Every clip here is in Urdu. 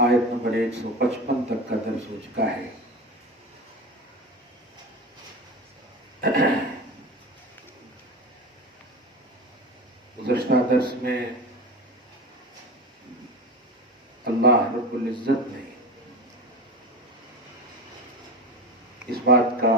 آیت نمبر 155 تک کا درس ہو چکا ہے۔ گزشتہ درس میں اللہ رب العزت نے اس بات کا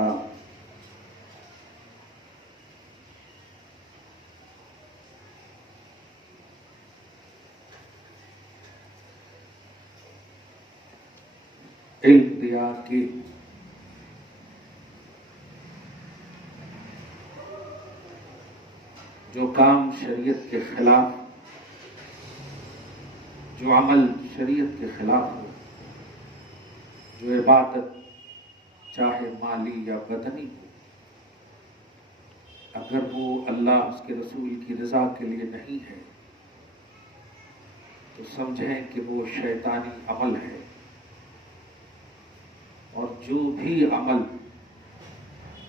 علم دیا کہ جو کام شریعت کے خلاف، جو عمل شریعت کے خلاف ہو، جو عبادت چاہے مالی یا بدنی ہو، اگر وہ اللہ اس کے رسول کی رضا کے لیے نہیں ہے تو سمجھیں کہ وہ شیطانی عمل ہے، اور جو بھی عمل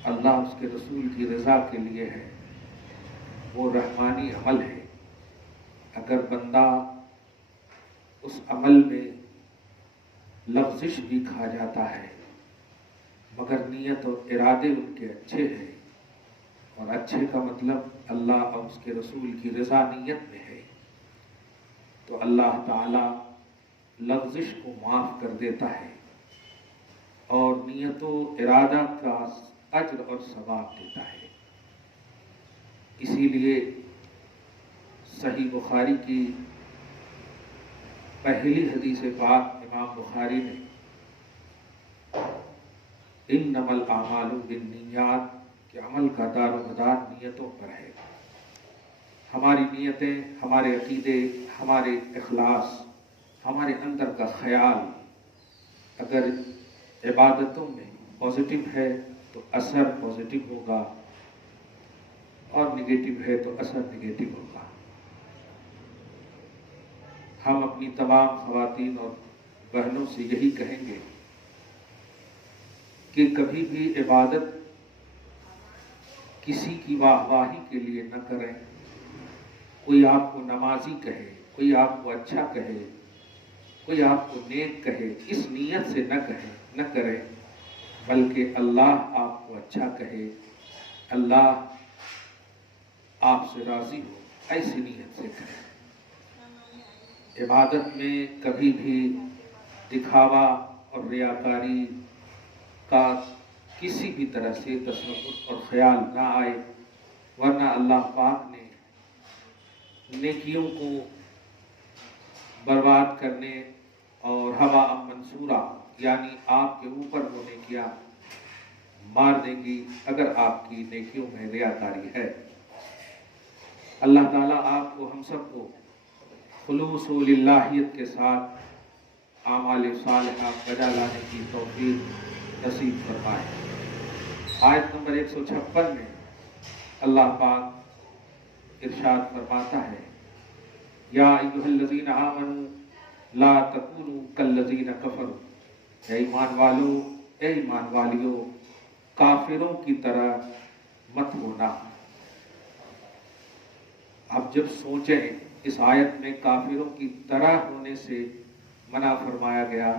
اللہ اس کے رسول کی رضا کے لیے ہے وہ رحمانی عمل ہے۔ اگر بندہ اس عمل میں لغزش بھی کھا جاتا ہے مگر نیت اور ارادے ان کے اچھے ہیں، اور اچھے کا مطلب اللہ اور اس کے رسول کی رضا نیت میں ہے، تو اللہ تعالی لغزش کو معاف کر دیتا ہے اور نیت و ارادہ کا اجر اور ثواب دیتا ہے۔ اسی لیے صحیح بخاری کی پہلی حدیث پاک امام بخاری نے انما الاعمال بالنیات کہ عمل کا دار و مدار نیتوں پر ہے۔ ہماری نیتیں، ہمارے عقیدے، ہمارے اخلاص، ہمارے اندر کا خیال اگر عبادتوں میں پازیٹو ہے تو اثر پازیٹو ہوگا، اور نگیٹو ہے تو اثر نگیٹو ہوگا۔ ہم اپنی تمام خواتین اور بہنوں سے یہی کہیں گے کہ کبھی بھی عبادت کسی کی واہ واہی کے لیے نہ کریں۔ کوئی آپ کو نمازی کہے، کوئی آپ کو اچھا کہے، کوئی آپ کو نیک کہے، اس نیت سے نہ کریں، بلکہ اللہ آپ کو اچھا کہے، اللہ آپ سے راضی ہو، ایسی نیت سے کریں۔ عبادت میں کبھی بھی دکھاوا اور ریاکاری کا کسی بھی طرح سے تصور اور خیال نہ آئے، ورنہ اللہ پاک نے نیکیوں کو برباد کرنے اور ہوا منصورہ یعنی آپ کے اوپر وہ نیکیاں مار دیں گی اگر آپ کی نیکیوں میں ریاکاری ہے۔ اللہ تعالیٰ آپ کو، ہم سب کو خلوص و للہیت کے ساتھ اعمال صالحہ بجا لانے کی توفیق نصیب فرمائے۔ آیت نمبر 156 میں اللہ پاک ارشاد فرماتا ہے، یا ایھا الذین آمنوا لا تکونوا کالذین کفروا، اے ایمان والو، اے ایمان والیو، کافروں کی طرح مت ہونا۔ اب جب سوچیں اس آیت میں کافروں کی طرح ہونے سے منع فرمایا گیا،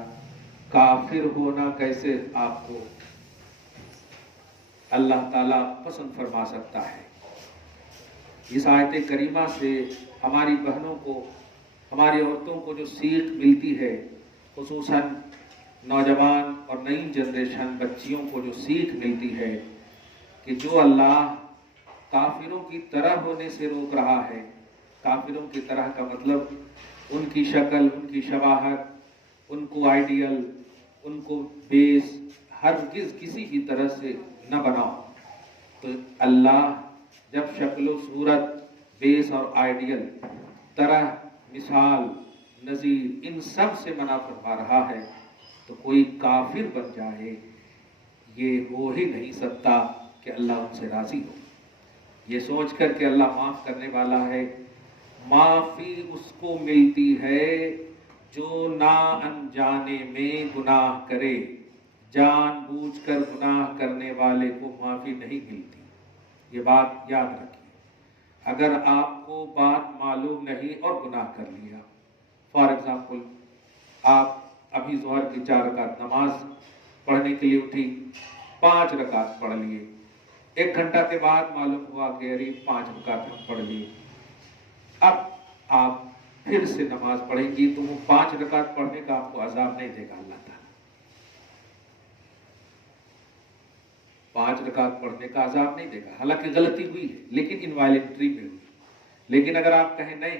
کافر ہونا کیسے آپ کو اللہ تعالیٰ پسند فرما سکتا ہے؟ اس آیت کریمہ سے ہماری بہنوں کو، ہماری عورتوں کو جو سیکھ ملتی ہے، خصوصاً نوجوان اور نئی جنریشن بچیوں کو جو سیکھ ملتی ہے کہ جو اللہ کافروں کی طرح ہونے سے روک رہا ہے، کافروں کی طرح کا مطلب ان کی شکل، ان کی شباہت، ان کو آئیڈیل، ان کو بیس ہرگز کسی بھی طرح سے نہ بناؤ۔ تو اللہ جب شکل و صورت، بیس اور آئیڈیل، طرح، مثال، نظیر ان سب سے منع فرما رہا ہے تو کوئی کافر بن جائے یہ ہو ہی نہیں سکتا کہ اللہ ان سے راضی ہو۔ یہ سوچ کر کہ اللہ معاف کرنے والا ہے، معافی اس کو ملتی ہے جو نا انجانے میں گناہ کرے، جان بوجھ کر گناہ کرنے والے کو معافی نہیں ملتی۔ یہ بات یاد رکھیے۔ اگر آپ کو بات معلوم نہیں اور گناہ کر لیا، فار ایگزامپل آپ ابھی ظہر کی 4 رکعت نماز پڑھنے کے لیے اٹھی، 5 رکعت پڑھ لیے، 1 گھنٹہ کے بعد معلوم ہوا کہ ارے 5 رکعت ہم پڑھ لیے، اب آپ پھر سے نماز پڑھیں گی تو وہ 5 رکعت پڑھنے کا آپ کو عذاب نہیں دے گا اللہ تعالیٰ، 5 رکعت پڑھنے کا عذاب نہیں دے گا، حالانکہ غلطی ہوئی ہے لیکن انوائلنٹری میں ہوئی، لیکن اگر آپ کہیں نہیں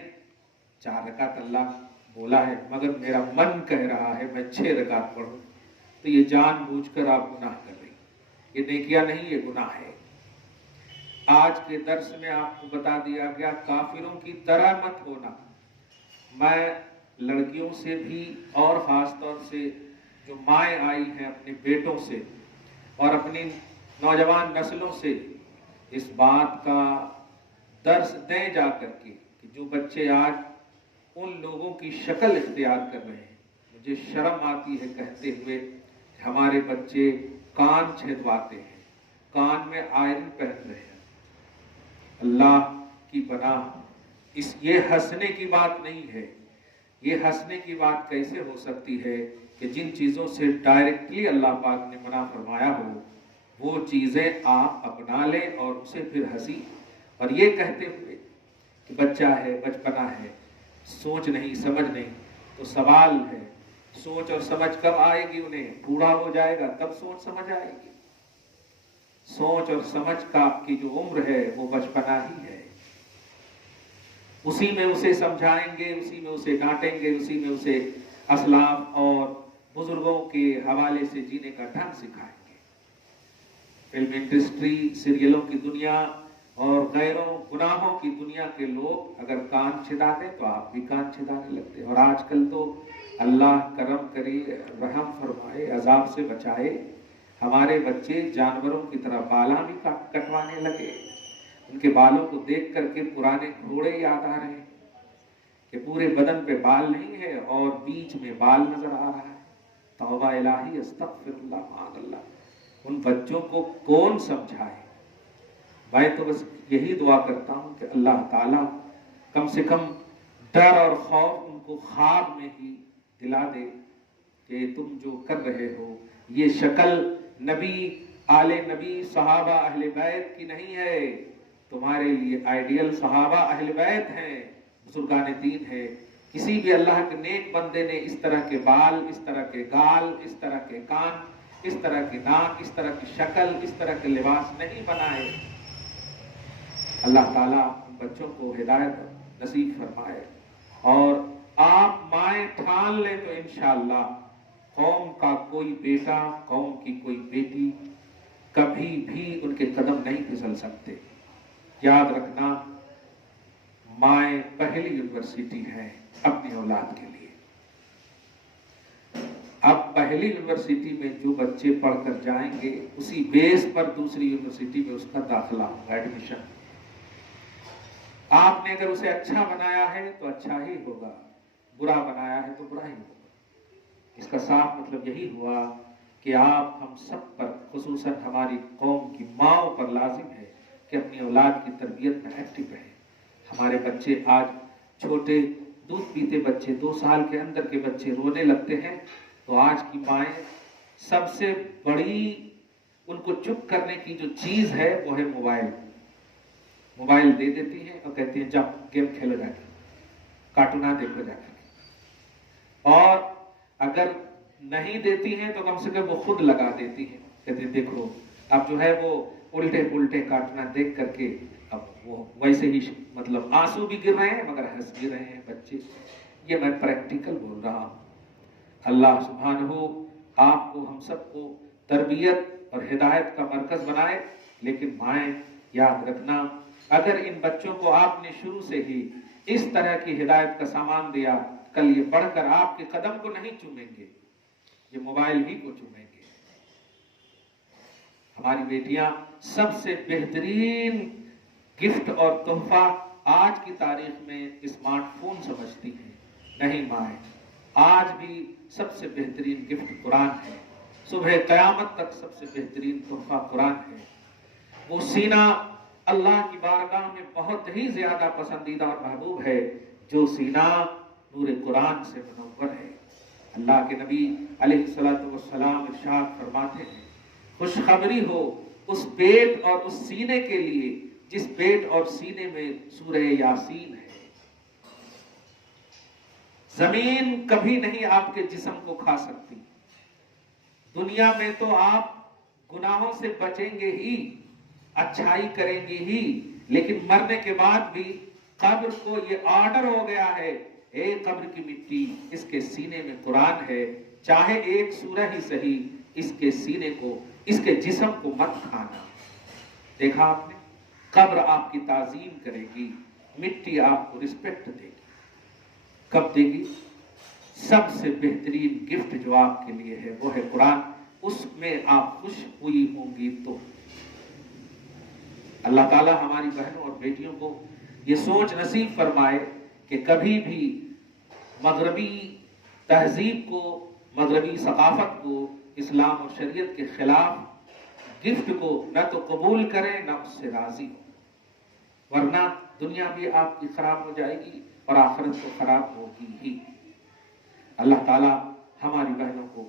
4 رکعت اللہ بولا ہے مگر میرا من کہہ رہا ہے میں 6 رکعت پڑھوں، تو یہ جان بوجھ کر آپ گناہ کر رہے ہیں، یہ نیکیاں نہیں، یہ گناہ ہے۔ آج کے درس میں آپ کو بتا دیا گیا کافروں کی طرح مت ہونا۔ میں لڑکیوں سے بھی اور خاص طور سے جو مائیں آئی ہیں اپنے بیٹوں سے اور اپنی نوجوان نسلوں سے اس بات کا درس دیں جا کر کے کہ جو بچے آج ان لوگوں کی شکل اختیار کر رہے ہیں، مجھے شرم آتی ہے کہتے ہوئے کہ ہمارے بچے کان چھدواتے ہیں، کان میں آئرن پہن رہے ہیں۔ اللہ کی پناہ، یہ ہنسنے کی بات نہیں ہے، یہ ہنسنے کی بات کیسے ہو سکتی ہے کہ جن چیزوں سے ڈائریکٹلی اللہ پاک نے منع فرمایا ہو وہ چیزیں آپ اپنا لیں اور اسے پھر ہنسی، اور یہ کہتے ہوئے کہ بچہ ہے، بچپنا ہے، سوچ نہیں سمجھ نہیں، تو سوال ہے سوچ اور سمجھ کب آئے گی؟ انہیں بوڑھا ہو جائے گا تب سوچ سمجھ آئے گی۔ سوچ اور سمجھ کا کی جو عمر ہے وہ بچپنا ہی ہے، اسی میں اسے سمجھائیں گے، اسی میں اسے ڈانٹیں گے، اسی میں اسے اسلاف اور بزرگوں کے حوالے سے جینے کا ڈھنگ سکھائیں گے۔ فلم انڈسٹری، سیریلوں کی دنیا اور غیروں گناہوں کی دنیا کے لوگ اگر کان چھدا دیں تو آپ بھی کان چھدانے لگتے ہیں، اور آج کل تو اللہ کرم کرے، رحم فرمائے، عذاب سے بچائے، ہمارے بچے جانوروں کی طرح بالاں بھی کٹوانے لگے۔ ان کے بالوں کو دیکھ کر کے پرانے گھوڑے یاد آ رہے ہیں کہ پورے بدن پہ بال نہیں ہے اور بیچ میں بال نظر آ رہا ہے۔ توبہ الہی، استغفر اللہ، معاذ اللہ، ان بچوں کو کون سمجھائے؟ میں تو بس یہی دعا کرتا ہوں کہ اللہ تعالیٰ کم سے کم ڈر اور خوف ان کو خواب میں ہی دلا دے کہ تم جو کر رہے ہو یہ شکل نبی، آل نبی، صحابہ اہل بیت کی نہیں ہے، تمہارے لیے آئیڈیل صحابہ اہل بیت ہیں، بزرگان دین ہے۔ کسی بھی اللہ کے نیک بندے نے اس طرح کے بال، اس طرح کے گال، اس طرح کے کان، اس طرح کی ناک، اس طرح کی شکل، اس طرح کے لباس نہیں بنائے۔ اللہ تعالیٰ بچوں کو ہدایت نصیب فرمائے، اور آپ مائیں ٹھان لیں تو انشاءاللہ قوم کا کوئی بیٹا، قوم کی کوئی بیٹی کبھی بھی ان کے قدم نہیں پھسل سکتے۔ یاد رکھنا، مائیں پہلی یونیورسٹی ہے اپنی اولاد کے لیے۔ اب پہلی یونیورسٹی میں جو بچے پڑھ کر جائیں گے اسی بیس پر دوسری یونیورسٹی میں اس کا داخلہ ہوگا، ایڈمیشن۔ آپ نے اگر اسے اچھا بنایا ہے تو اچھا ہی ہوگا، برا بنایا ہے تو برا ہی ہوگا۔ اس کا صاف مطلب یہی ہوا کہ آپ ہم سب پر، خصوصاً ہماری قوم کی ماؤں پر لازم ہے کہ اپنی اولاد کی تربیت میں ایکٹیو رہیں۔ ہمارے بچے آج چھوٹے دودھ پیتے بچے، 2 سال کے اندر کے بچے رونے لگتے ہیں تو آج کی مائیں سب سے بڑی ان کو چپ کرنے کی جو چیز ہے وہ ہے موبائل۔ موبائل دے دیتی ہیں اور کہتی ہیں جاؤ گیم کھیلو جا کے، کارٹونات دیکھو جا کے، اور اگر نہیں دیتی ہیں تو کم سے کم وہ خود لگا دیتی ہیں، کہتے ہیں دیکھو اب جو ہے وہ الٹے پلٹے کارٹونات دیکھ کر کے اب وہ ویسے ہی مطلب آنسو بھی گر رہے ہیں مگر ہنس بھی رہے ہیں بچے۔ یہ میں پریکٹیکل بول رہا ہوں۔ اللہ سبحانہ آپ کو ہم سب کو تربیت اور ہدایت کا مرکز بنائے، لیکن مائیں یاد رکھنا اگر ان بچوں کو آپ نے شروع سے ہی اس طرح کی ہدایت کا سامان دیا، کل یہ بڑھ کر آپ کے قدم کو نہیں چومیں گے، یہ موبائل ہی کو چومیں گے۔ ہماری بیٹیاں سب سے بہترین گفٹ اور تحفہ آج کی تاریخ میں اسمارٹ فون سمجھتی ہیں، نہیں مائیں، آج بھی سب سے بہترین گفٹ قرآن ہے، صبح قیامت تک سب سے بہترین تحفہ قرآن ہے۔ وہ سینہ اللہ کی بارگاہ میں بہت ہی زیادہ پسندیدہ اور محبوب ہے جو سینہ نور قرآن سے منور ہے۔ اللہ کے نبی علیہ الصلوۃ والسلام ارشاد فرماتے ہیں خوشخبری ہو اس پیٹ اور اس سینے کے لیے جس پیٹ اور سینے میں سورہ یاسین ہے۔ زمین کبھی نہیں آپ کے جسم کو کھا سکتی۔ دنیا میں تو آپ گناہوں سے بچیں گے ہی، اچھائی کریں گے ہی، لیکن مرنے کے بعد بھی قبر کو یہ آرڈر ہو گیا ہے، اے قبر کی مٹی اس کے سینے میں قرآن ہے، چاہے ایک سورہ ہی صحیح اس کے سینے کو، اس کے جسم کو مت کھانا۔ دیکھا آپ نے، قبر آپ کی تعظیم کرے گی، مٹی آپ کو رسپیکٹ دے گی۔ کب دے گی؟ سب سے بہترین گفٹ جو آپ کے لیے ہے وہ ہے قرآن، اس میں آپ خوش ہوئی ہوں گی تو۔ اللہ تعالی ہماری بہنوں اور بیٹیوں کو یہ سوچ نصیب فرمائے کہ کبھی بھی مغربی تہذیب کو، مغربی ثقافت کو، اسلام اور شریعت کے خلاف گفٹ کو نہ تو قبول کریں نہ اس سے راضی ہو، ورنہ دنیا بھی آپ کی خراب ہو جائے گی اور آخرت تو خراب ہوگی ہی۔ اللہ تعالی ہماری بہنوں کو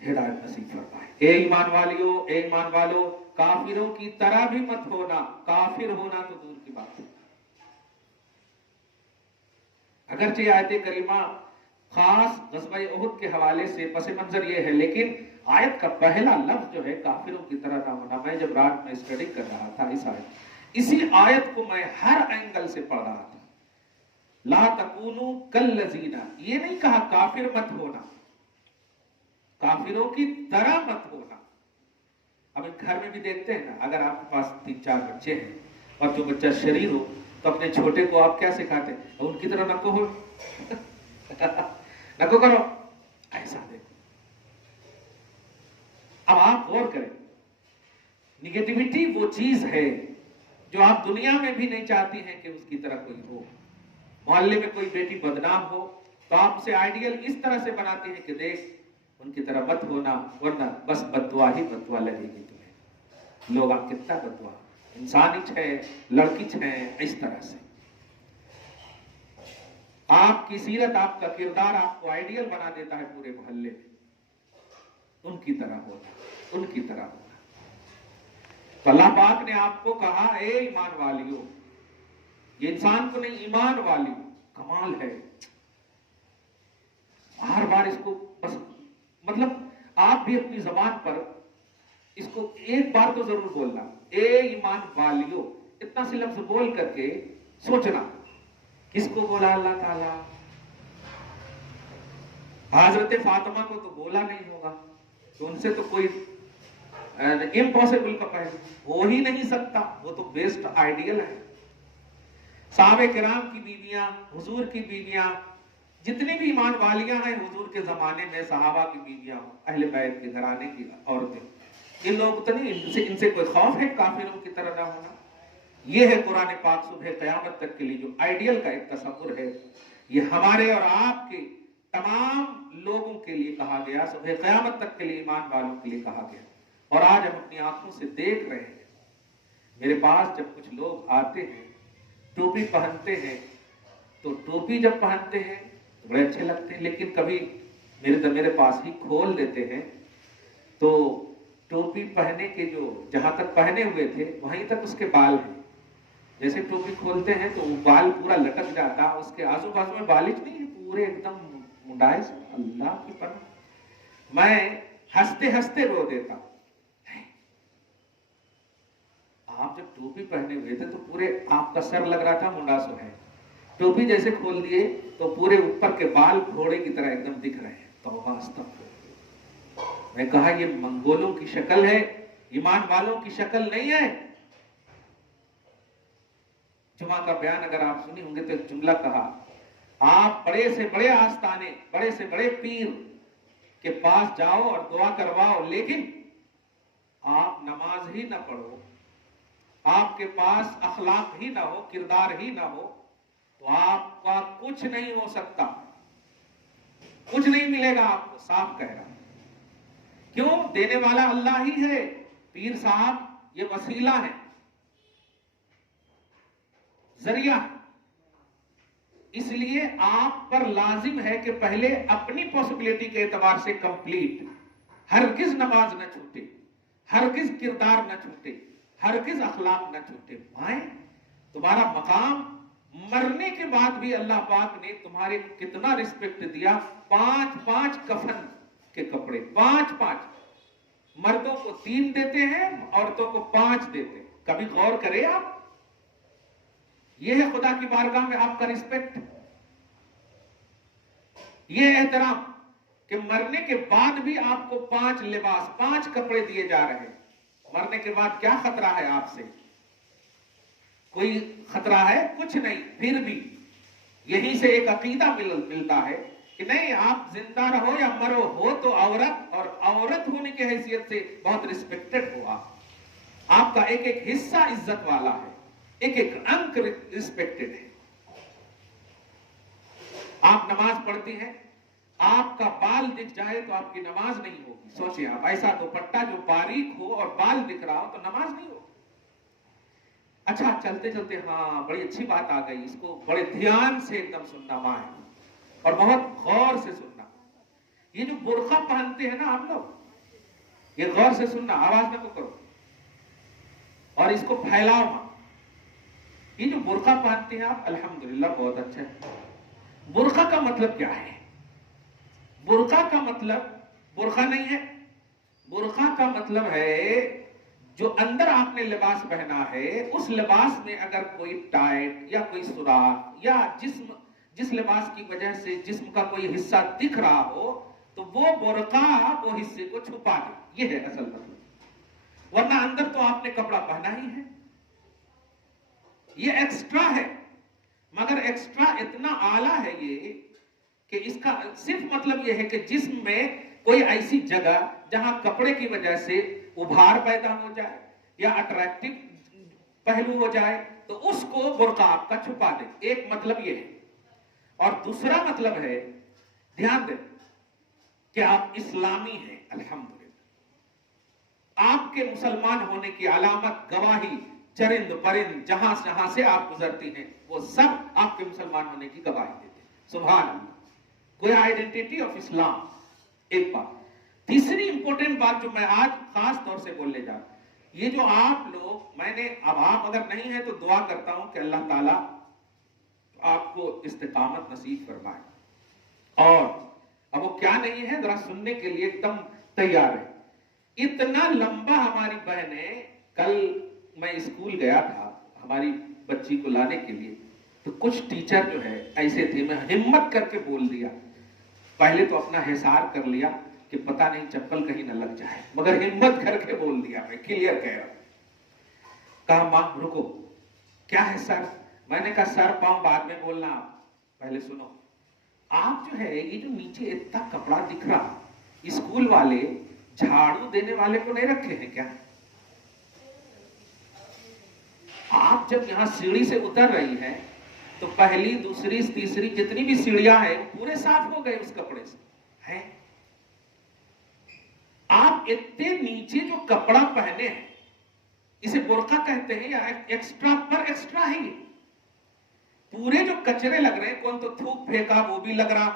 ہدایت نصیب فرمائے۔ اے ایمان والیو، اے ایمان والو، کافروں کی طرح بھی مت ہونا، کافر ہونا تو دور کی بات ہے۔ اگرچہ آیت کریمہ خاص غزوہ احد کے حوالے سے پس منظر یہ ہے، لیکن آیت کا پہلا لفظ جو ہے کافروں کی طرح نہ ہونا، میں جب رات میں اسٹڈی کر رہا تھا اسی آیت کو میں ہر اینگل سے پڑھ رہا تھا۔ لا تکونوا کالذین، یہ نہیں کہا کافر مت ہونا، کافروں کی طرح مت ہونا۔ اب گھر میں بھی دیکھتے ہیں نا، اگر آپ کے پاس 3-4 بچے ہیں اور جو بچہ شریر ہو تو اپنے چھوٹے کو آپ کیا سکھاتے ہیں؟ ان کی طرح نکو ہو نکو کرو، ایسا دیکھو۔ اب آپ غور کریں، نگیٹیوٹی وہ چیز ہے جو آپ دنیا میں بھی نہیں چاہتی ہیں کہ اس کی طرح کوئی ہو۔ محلے میں کوئی بیٹی بدنام ہو تو آپ اسے آئیڈیل اس طرح سے بناتے ہیں کہ دیکھ ان کی طرح مت ہونا، ورنہ بس بددعا ہی بددعا لگے گی تمہیں۔ لوگ آپ کتنا بددعا، انسان ہی ہے، لڑکی ہے، اس طرح سے آپ کی سیرت، آپ کا کردار آپ کو آئیڈیل بنا دیتا ہے پورے محلے میں۔ ان کی طرح ہونا، ان کی طرح ہونا۔ تو اللہ پاک نے آپ کو کہا اے ایمان والیو، یہ انسان کو نہیں، ایمان والیو، کمال ہے۔ بار بار اس کو بس مطلب آپ بھی اپنی زبان پر اس کو ایک بار تو ضرور بولنا، اے ایمان والیو، اتنا سی لفظ بول کر کے سوچنا کس کو بولا اللہ تعالیٰ۔ حضرت فاطمہ کو تو بولا نہیں ہوگا، تو ان سے تو کوئی امپاسبل کا پہلو ہو ہی نہیں سکتا، وہ تو بیسٹ آئیڈیل ہے۔ صحابہ کرام کی بیویاں، حضور کی بیویاں، جتنی بھی ایمان والیاں ہیں حضور کے زمانے میں، صحابہ کی بیویاں، اہل بیت کے گھرانے کی عورتیں، یہ لوگ تو نہیں، ان سے کوئی خوف ہے کافروں کی طرح نہ ہونا۔ یہ ہے قرآن پاک صبح قیامت تک کے لیے جو آئیڈیل کا ایک تصور ہے، یہ ہمارے اور آپ کے تمام لوگوں کے لیے کہا گیا، صبح قیامت تک کے لیے ایمان والوں کے لیے کہا گیا۔ اور آج ہم اپنی آنکھوں سے دیکھ رہے ہیں، میرے پاس جب کچھ لوگ آتے ہیں ٹوپی پہنتے ہیں، تو ٹوپی جب پہنتے ہیں تو بڑے اچھے لگتے ہیں، لیکن کبھی میرے پاس ہی کھول دیتے ہیں تو ٹوپی پہنے کے جو جہاں تک پہنے ہوئے تھے وہیں تک اس کے بال ہیں۔ جیسے ٹوپی کھولتے ہیں تو وہ بال پورا لٹک جاتا، اس کے آزو بازو میں بالش نہیں ہے، پورے ایک دم منڈائے سے، اللہ کی پناہ، میں ہنستے ہنستے رو دیتا ہوں۔ آپ جب ٹوپی پہنے ہوئے تھے تو پورے آپ کا سر لگ رہا تھا منڈاسو ہے، ٹوپی جیسے کھول دیے تو پورے اوپر کے بال گھوڑے کی طرح ایک دم دکھ رہے ہیں۔ توبہ استغفر۔ میں کہا یہ منگولوں کی شکل ہے، ایمان والوں کی شکل نہیں ہے۔ جمعہ کا بیان اگر آپ سنی ہوں گے تو ایک جملہ کہا، آپ بڑے سے بڑے آستانے، بڑے سے بڑے پیر کے پاس جاؤ اور دعا کرواؤ، لیکن آپ نماز ہی نہ پڑھو، آپ کے پاس اخلاق ہی نہ ہو، کردار ہی نہ ہو، تو آپ کا کچھ نہیں ہو سکتا، کچھ نہیں ملے گا آپ کو، صاف کہہ رہا۔ کیوں؟ دینے والا اللہ ہی ہے، پیر صاحب یہ وسیلہ ہے، ذریعہ ہے۔ اس لیے آپ پر لازم ہے کہ پہلے اپنی پاسبلٹی کے اعتبار سے کمپلیٹ، ہرگز نماز نہ چھوٹے، ہرگز کردار نہ چھوٹے، ہرگز اخلاق نہ چھوٹے. مائیں تمہارا مقام مرنے کے بعد بھی اللہ پاک نے تمہارے کتنا رسپیکٹ دیا. 5 کفن کے کپڑے، 5. مردوں کو 3 دیتے ہیں، عورتوں کو 5 دیتے ہیں. کبھی غور کرے آپ؟ یہ ہے خدا کی بارگاہ میں آپ کا رسپیکٹ، یہ احترام کہ مرنے کے بعد بھی آپ کو 5 لباس، 5 کپڑے دیے جا رہے ہیں. مرنے کے بعد کیا خطرہ ہے آپ سے؟ کوئی خطرہ ہے؟ کچھ نہیں. پھر بھی یہیں سے ایک عقیدہ ملتا ہے کہ نہیں، آپ زندہ رہو یا مرو، ہو تو عورت، اور عورت ہونے کی حیثیت سے بہت رسپیکٹڈ ہو. آپ کا ایک ایک حصہ عزت والا ہے، ایک ایک انک رسپیکٹڈ ہے. آپ نماز پڑھتی ہیں، آپ کا بال دکھ جائے تو آپ کی نماز نہیں ہوگی. سوچیں آپ، ایسا دوپٹہ جو باریک ہو اور بال دکھ رہا ہو تو نماز نہیں ہوگی. اچھا چلتے چلتے، ہاں بڑی اچھی بات آ گئی، اس کو بڑے دھیان سے ایک دم سننا ماں ہے، اور بہت غور سے سننا. یہ جو برقع پہنتے ہیں نا آپ لوگ، یہ غور سے سننا، آواز نہ کرو، اور اس کو پھیلاؤ ماں. یہ جو برقع پہنتے ہیں آپ، الحمدللہ بہت اچھا ہے. برقع کا مطلب کیا ہے؟ برقع کا مطلب برقع نہیں ہے. برقع کا مطلب ہے جو اندر آپ نے لباس پہنا ہے، اس لباس میں اگر کوئی ٹائٹ یا کوئی سوراخ یا جس لباس کی وجہ سے جسم کا کوئی حصہ دکھ رہا ہو تو وہ برقع وہ حصے کو چھپا دے. یہ ہے اصل مطلب. ورنہ اندر تو آپ نے کپڑا پہنا ہی ہے. یہ ایکسٹرا ہے، مگر ایکسٹرا اتنا اعلیٰ ہے یہ کہ اس کا صرف مطلب یہ ہے کہ جسم میں کوئی ایسی جگہ جہاں کپڑے کی وجہ سے ابھار پیدا ہو جائے یا اٹریکٹیو پہلو ہو جائے تو اس کو برقع آپ کا چھپا دے. ایک مطلب یہ ہے. اور دوسرا مطلب ہے، دھیان دیں کہ آپ اسلامی ہیں. الحمدللہ آپ کے مسلمان ہونے کی علامت، گواہی، چرند پرند جہاں سے آپ گزرتی ہیں وہ سب آپ کے مسلمان ہونے کی گواہی دیتے ہیں. سبحان اللہ. کوئی آئیڈینٹی آف اسلام. ایک بات. تیسری امپورٹنٹ بات جو میں آج خاص طور سے بولنے جا رہا ہوں، یہ جو آپ لوگ، میں نے اب آپ اگر نہیں ہیں تو دعا کرتا ہوں کہ اللہ تعالیٰ آپ کو استقامت نصیب فرمائے. اور اب وہ کیا نہیں ہے، ذرا سننے کے لیے ایک دم تیار ہے. اتنا لمبا ہماری بہنیں، کل میں اسکول گیا تھا ہماری بچی کو لانے کے لیے، تو کچھ ٹیچر جو ہے ایسے تھے، میں ہمت کر کے بول دیا. پہلے تو اپنا حسار کر لیا کہ پتہ نہیں چپل کہیں نہ لگ جائے، مگر ہمت کر کے بول دیا، میں کلیئر کہہ رہا ہوں. کہا ماں رکو، کیا ہے سر؟ میں نے کہا سر پاؤں بعد میں بولنا، آپ پہلے سنو. آپ جو ہے یہ جو نیچے اتنا کپڑا دکھ رہا، اسکول والے جھاڑو دینے والے کو نہیں رکھے ہیں کیا؟ آپ جب یہاں سیڑھی سے اتر رہی ہیں تو پہلی، دوسری، تیسری جتنی بھی سیڑھیاں ہیں پورے صاف ہو گئے اس کپڑے سے ہیں. آپ اتنے نیچے جو کپڑا پہنے ہیں اسے برقع کہتے ہیں یا ایکسٹرا پر ایکسٹرا ہے. یہ پورے جو کچرے لگ رہے ہیں، کون تو تھوک پھینکا وہ بھی لگ رہا،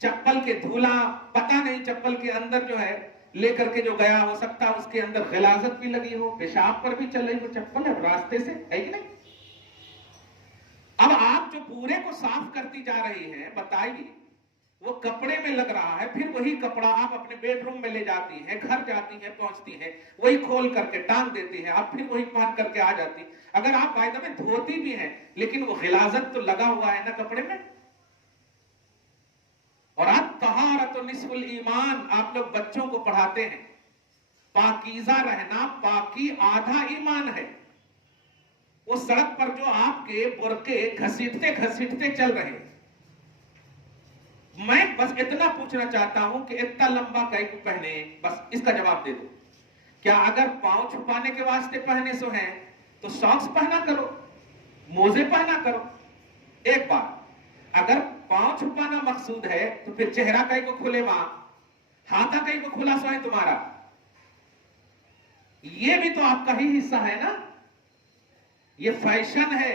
چپل کے دھولا، پتہ نہیں چپل کے اندر جو ہے لے کر کے جو گیا، ہو سکتا اس کے اندر غلاظت بھی لگی ہو، پیشاب پر بھی چل رہی ہو چپل ہے راستے سے، ہے کہ نہیں؟ اب آپ جو پورے کو صاف کرتی جا رہی ہیں، بتائیے وہ کپڑے میں لگ رہا ہے، پھر وہی کپڑا آپ اپنے بیڈ روم میں لے جاتی ہیں، گھر جاتی ہیں، پہنچتی ہیں، وہی کھول کر کے ٹانگ دیتی ہیں، آپ پھر وہی پہن کر کے آ جاتی. اگر آپ باقاعدہ میں دھوتی بھی ہیں لیکن وہ غلاظت تو لگا ہوا ہے نا کپڑے میں. اور آپ طہارت نصف الایمان، آپ لوگ بچوں کو پڑھاتے ہیں، پاکیزہ رہنا پاکی آدھا ایمان ہے. وہ سڑک پر جو آپ کے برقعے گھسیٹتے گھسیٹتے چل رہے ہیں، میں بس اتنا پوچھنا چاہتا ہوں کہ اتنا لمبا کئی کو پہنے، بس اس کا جواب دے دو. کیا اگر پاؤں چھپانے کے واسطے پہنے سو ہیں تو ساکس پہنا کرو، موزے پہنا کرو. ایک بات، اگر پاؤں چھپانا مقصود ہے تو پھر چہرہ کئی کو کھلے وہاں، ہاتھا کئی کو کھلا سو ہے تمہارا. یہ بھی تو آپ کا ہی حصہ ہے نا. یہ فیشن ہے،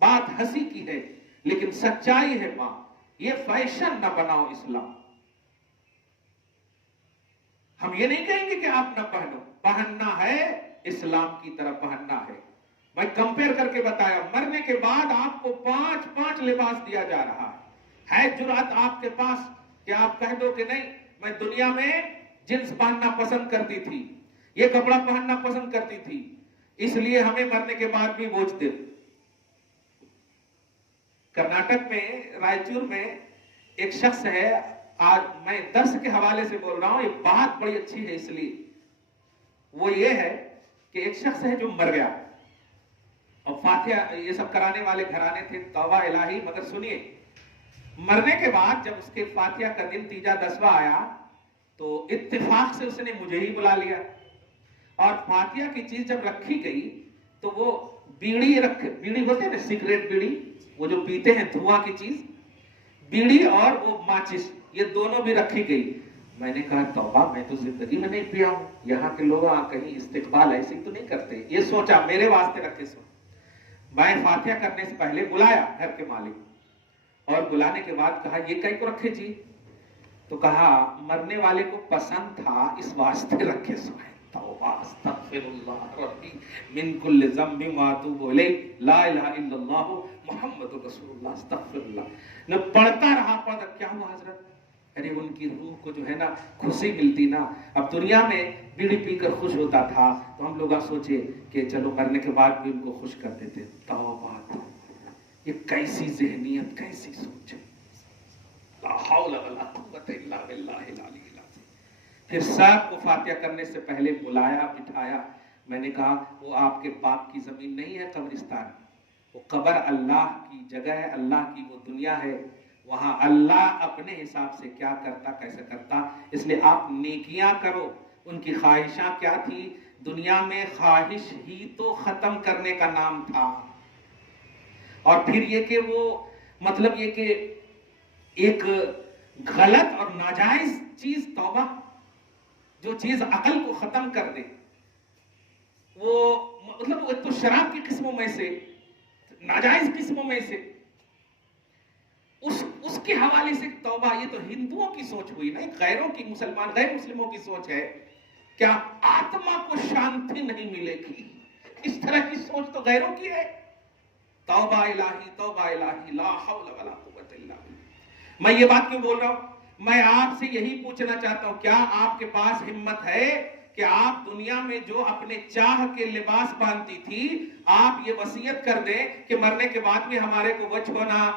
بات ہنسی کی ہے لیکن سچائی ہے ماں. یہ فیشن نہ بناؤ اسلام. ہم یہ نہیں کہیں گے کہ آپ نہ پہنو، پہننا ہے اسلام کی طرح پہننا ہے. میں کمپیئر کر کے بتایا، مرنے کے بعد آپ کو 5 لباس دیا جا رہا ہے جرأت آپ کے پاس کہ آپ کہہ دو کہ نہیں میں دنیا میں جنس پہننا پسند کرتی تھی، یہ کپڑا پہننا پسند کرتی تھی، اس لیے ہمیں مرنے کے بعد بھی بوجھ دے. کرناٹک میں رائچور میں ایک شخص ہے، آج میں درس کے حوالے سے بول رہا ہوں، یہ بات بڑی اچھی ہے اس لیے. وہ یہ ہے کہ ایک شخص ہے جو مر گیا اور فاتحہ یہ سب کرانے والے گھرانے تھے، توبہ الہی. مگر سنیے، مرنے کے بعد جب اس کے فاتحہ کا دن 10واں آیا تو اتفاق سے اس نے مجھے ہی بلا لیا، اور فاتحہ کی چیز جب رکھی گئی تو وہ بیڑی ہوتے ہیں نا، سگریٹ بیڑی، وہ جو پیتے ہیں دھواں کی چیز، بیڑی اور وہ ماچس، یہ دونوں بھی رکھی گئی. میں نے کہا توبہ، میں تو زندگی میں نہیں پیا ہوں، یہاں کے لوگ کہیں استقبال ایسی تو نہیں کرتے. یہ سوچا میرے واسطے رکھے سو. میں فاتحہ کرنے سے پہلے بلایا گھر کے مالک، اور بلانے کے بعد کہا یہ کئی کو رکھے جی؟ تو کہا مرنے والے کو پسند تھا اس واسطے رکھے سو ہے. توبہ استغفر اللہ ربی من کل ذنب واتوب الیہ لا الہ الا اللہ محمد رسول اللہ استغفر اللہ. میں پڑھتا رہا کیا ہوا حضرت؟ ارے ان کی روح کو جو ہے نا خوشی ملتی نا. اب دنیا میں بیڑی پی کر خوش ہوتا تھا تو ہم لوگ سوچے کہ چلو مرنے کے بعد بھی ان کو خوش کر دیتے. توبہ، یہ کیسی ذہنیت، کیسی سوچ ہے. لا حول ولا قوت الا باللہ العلی العظیم. پھر سب کو فاتحہ کرنے سے پہلے بلایا، بٹھایا. میں نے کہا وہ آپ کے باپ کی زمین نہیں ہے قبرستان، وہ قبر اللہ کی جگہ ہے، اللہ کی وہ دنیا ہے. وہاں اللہ اپنے حساب سے کیا کرتا، کیسے کرتا. اس لیے آپ نیکیاں کرو. ان کی خواہشاں کیا تھی؟ دنیا میں خواہش ہی تو ختم کرنے کا نام تھا. اور پھر یہ کہ وہ مطلب یہ کہ ایک غلط اور ناجائز چیز، توبہ، جو چیز عقل کو ختم کر دے، وہ مطلب وہ تو شراب کی قسموں میں سے، ناجائز قسموں میں سے، اس کے حوالے سے توبہ. یہ تو ہندوؤں کی سوچ ہوئی نا، غیروں کی، غیر مسلموں کی سوچ ہے. کیا آتما کو شانتی نہیں ملے گی؟ اس طرح کی سوچ تو غیروں کی ہے. توبہ الہی، توبہ الہی، لا حول ولا قوت الا باللہ. میں یہ بات کیوں بول رہا ہوں؟ میں آپ سے یہی پوچھنا چاہتا ہوں، کیا آپ کے پاس ہمت ہے کہ آپ دنیا میں جو اپنے چاہ کے لباس پہنتی تھی، آپ یہ وصیت کر دیں کہ مرنے کے بعد بھی ہمارے کو وہ چھونا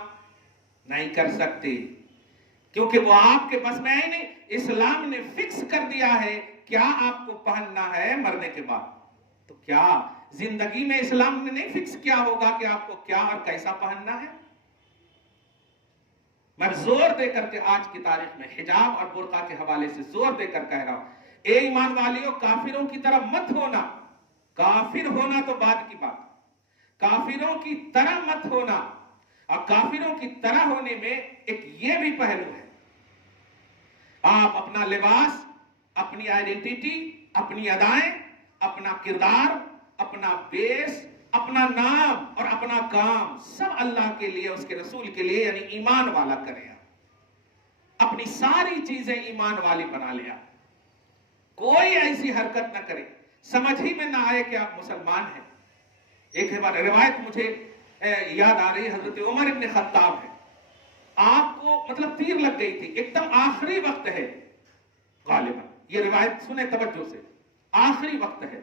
نہیں کر سکتے، کیونکہ وہ آپ کے بس میں ہے نہیں. اسلام نے فکس کر دیا ہے کیا آپ کو پہننا ہے مرنے کے بعد. تو کیا زندگی میں اسلام نے نہیں فکس کیا ہوگا کہ آپ کو کیا اور کیسا پہننا ہے؟ میں زور دے کر کے آج کی تاریخ میں حجاب اور برقع کے حوالے سے زور دے کر کہہ رہا ہوں، اے ایمان والیوں، کافروں کی طرح مت ہونا. کافر ہونا تو بعد کی بات، کافروں کی طرح مت ہونا. اور کافروں کی طرح ہونے میں ایک یہ بھی پہلو ہے، آپ اپنا لباس، اپنی آئیڈینٹی، اپنی ادائیں، اپنا کردار، اپنا بیس، اپنا نام اور اپنا کام سب اللہ کے لیے، اس کے رسول کے لیے، یعنی ایمان والا کریں. اپنی ساری چیزیں ایمان والی بنا لیا. کوئی ایسی حرکت نہ کرے سمجھ ہی میں نہ آئے کہ آپ مسلمان ہیں. ایک روایت مجھے یاد آ رہی، حضرت عمر ابن خطاب ہے. آپ کو مطلب تیر لگ گئی تھی، ایک دم آخری وقت ہے غالباً، یہ روایت سنیں توجہ سے، آخری وقت ہے.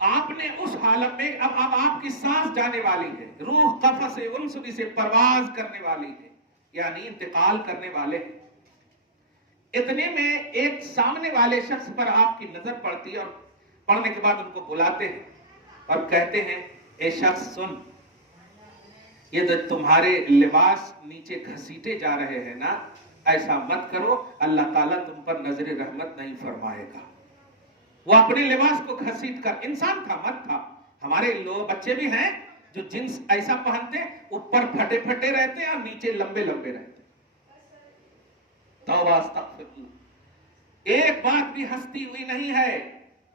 آپ نے اس حالت میں اب آپ کی سانس جانے والی ہے، روح قفس انسلی سے پرواز کرنے والی ہے، یعنی انتقال کرنے والے ہیں. اتنے میں ایک سامنے والے شخص پر آپ کی نظر پڑتی ہے، اور پڑھنے کے بعد ان کو بلاتے ہیں اور کہتے ہیں اے شخص سن، یہ جو تمہارے لباس نیچے گھسیٹے جا رہے ہیں نا، ایسا مت کرو، اللہ تعالیٰ تم پر نظر رحمت نہیں فرمائے گا. وہ اپنے لباس کو گھسیٹ کر، انسان تھا، مرد تھا. ہمارے لوگ بچے بھی ہیں جو جنس ایسا پہنتے ہیں، اوپر پھٹے پھٹے رہتے ہیں اور نیچے لمبے لمبے رہتے ہیں. توبہ استغفر اللہ. ایک بات بھی ہستی ہوئی نہیں ہے،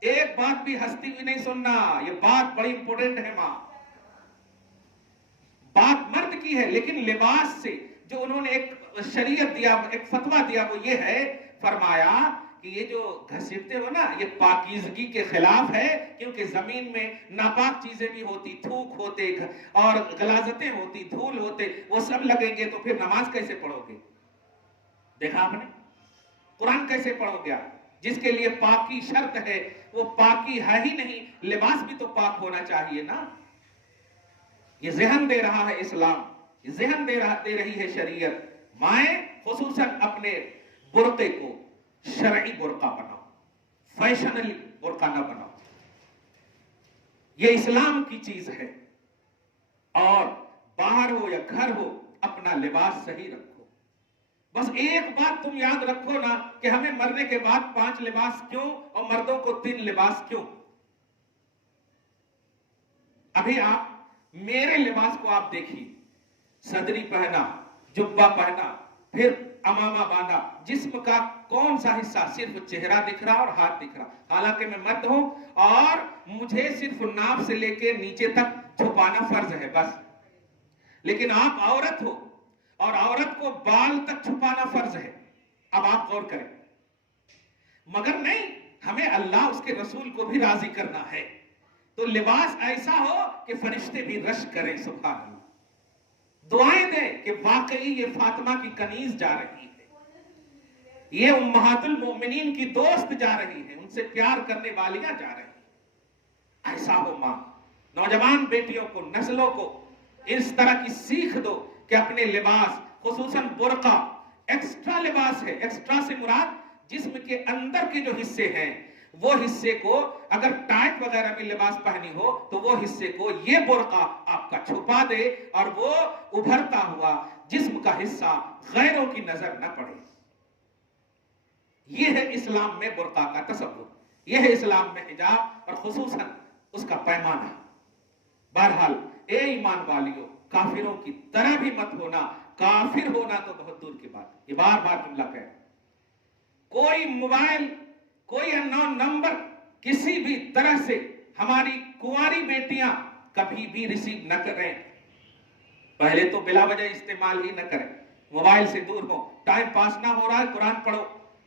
ایک بات بھی ہستی ہوئی نہیں سننا، یہ بات بڑی امپورٹنٹ ہے. ماں کی ہے، لیکن لباس سے جو انہوں نے ایک شریعت دیا، ایک فتویٰ دیا، وہ یہ ہے، فرمایا کہ یہ جو گھسیٹتے ہو نا، یہ پاکیزگی کے خلاف ہے، کیونکہ زمین میں ناپاک چیزیں بھی ہوتی، تھوک ہوتے اور غلاظتیں ہوتی، دھول ہوتے، وہ سب لگیں گے تو پھر نماز کیسے پڑھو گے؟ دیکھا آپ نے قرآن کیسے پڑھو گیا؟ جس کے لیے پاکی شرط ہے وہ پاکی ہے ہی نہیں، لباس بھی تو پاک ہونا چاہیے نا۔ یہ ذہن دے رہا ہے اسلام، یہ ذہن دے رہی ہے شریعت، مائیں خصوصاً اپنے برقعے کو شرعی برقع بناؤ، فیشنلی برقع نہ بناؤ، یہ اسلام کی چیز ہے۔ اور باہر ہو یا گھر ہو اپنا لباس صحیح رکھو۔ بس ایک بات تم یاد رکھو نا کہ ہمیں مرنے کے بعد 5 لباس کیوں اور مردوں کو 3 لباس کیوں؟ ابھی آپ میرے لباس کو آپ دیکھیے، صدری پہنا، جبہ پہنا، پھر امامہ باندھا، جسم کا کون سا حصہ؟ صرف چہرہ دکھ رہا اور ہاتھ دکھ رہا، حالانکہ میں مرد ہوں اور مجھے صرف ناف سے لے کے نیچے تک چھپانا فرض ہے بس۔ لیکن آپ عورت ہو اور عورت کو بال تک چھپانا فرض ہے۔ اب آپ غور کریں، مگر نہیں، ہمیں اللہ اس کے رسول کو بھی راضی کرنا ہے، تو لباس ایسا ہو کہ فرشتے بھی رشک کریں، سبحان اللہ، دعائیں دیں کہ واقعی یہ فاطمہ کی کنیز جا رہی ہے، یہ امہات المؤمنین کی دوست جا رہی ہے، ان سے پیار کرنے والیاں جا رہی ہیں۔ ایسا ہو ماں، نوجوان بیٹیوں کو، نسلوں کو اس طرح کی سیکھ دو کہ اپنے لباس، خصوصاً برقع ایکسٹرا لباس ہے۔ ایکسٹرا سے مراد جسم کے اندر کے جو حصے ہیں، وہ حصے کو اگر ٹائٹ وغیرہ بھی لباس پہنی ہو تو وہ حصے کو یہ برقع آپ کا چھپا دے اور وہ ابھرتا ہوا جسم کا حصہ غیروں کی نظر نہ پڑے۔ یہ ہے اسلام میں برقع کا تصور، یہ ہے اسلام میں حجاب اور خصوصاً اس کا پیمانہ۔ بہرحال اے ایمان والیو، کافروں کی طرح بھی مت ہونا، کافر ہونا تو بہت دور کی بات، یہ بار بار جملہ کہہ رہا ہوں۔ کوئی موبائل، کوئی اننون نمبر کسی بھی طرح سے ہماری کنواری بیٹیاں کبھی بھی ریسیو نہ کریں، پہلے تو بلا وجہ استعمال ہی نہ کریں، موبائل سے دور ہو۔ ٹائم پاس نہ ہو رہا ہے قرآن پڑھو،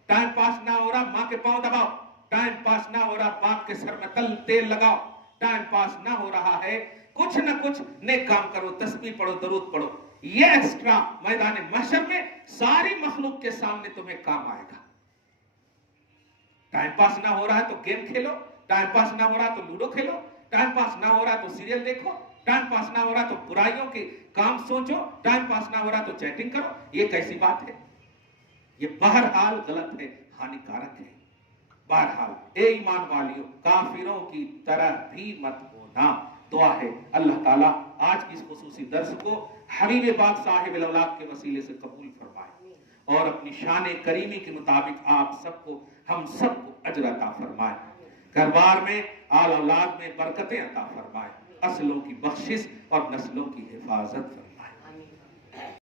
ٹائم پاس نہ ہو رہا ماں کے پاؤں دباؤ، ٹائم پاس نہ ہو رہا باپ کے سر میں تیل لگاؤ، ٹائم پاس نہ ہو رہا ہے کچھ نہ کچھ نیک کام کرو، تسبیح پڑھو، درود پڑھو۔ یہ ایکسٹرا میدان محشر میں ساری مخلوق کے سامنے تمہیں کام آئے گا۔ ٹائم پاس نہ ہو رہا ہے تو گیم کھیلو، ٹائم پاس نہ ہو رہا تو لوڈو کھیلو، ٹائم پاس نہ ہو رہا تو سیریل دیکھو، ٹائم پاس نہ ہو رہا تو برائیوں کے کام سوچو، ٹائم پاس نہ ہو رہا تو چیٹنگ کرو۔ یہ کیسی بات ہے؟ یہ بہرحال غلط ہے، ہانیکارک ہے۔ بہرحال اے ایمان والیوں، کافروں کی طرح بھی مت ہونا۔ دعا ہے اللہ تعالیٰ آج کی اس خصوصی درس کو حبیب پاک صاحب الاولاق کے وسیلے سے قبول فرمائے اور اپنی شان کریمی کے مطابق آپ سب کو، ہم سب کو اجر عطا فرمائے، گھر بار میں، آل اولاد میں برکتیں عطا فرمائے، اصلوں کی بخشش اور نسلوں کی حفاظت فرمائے۔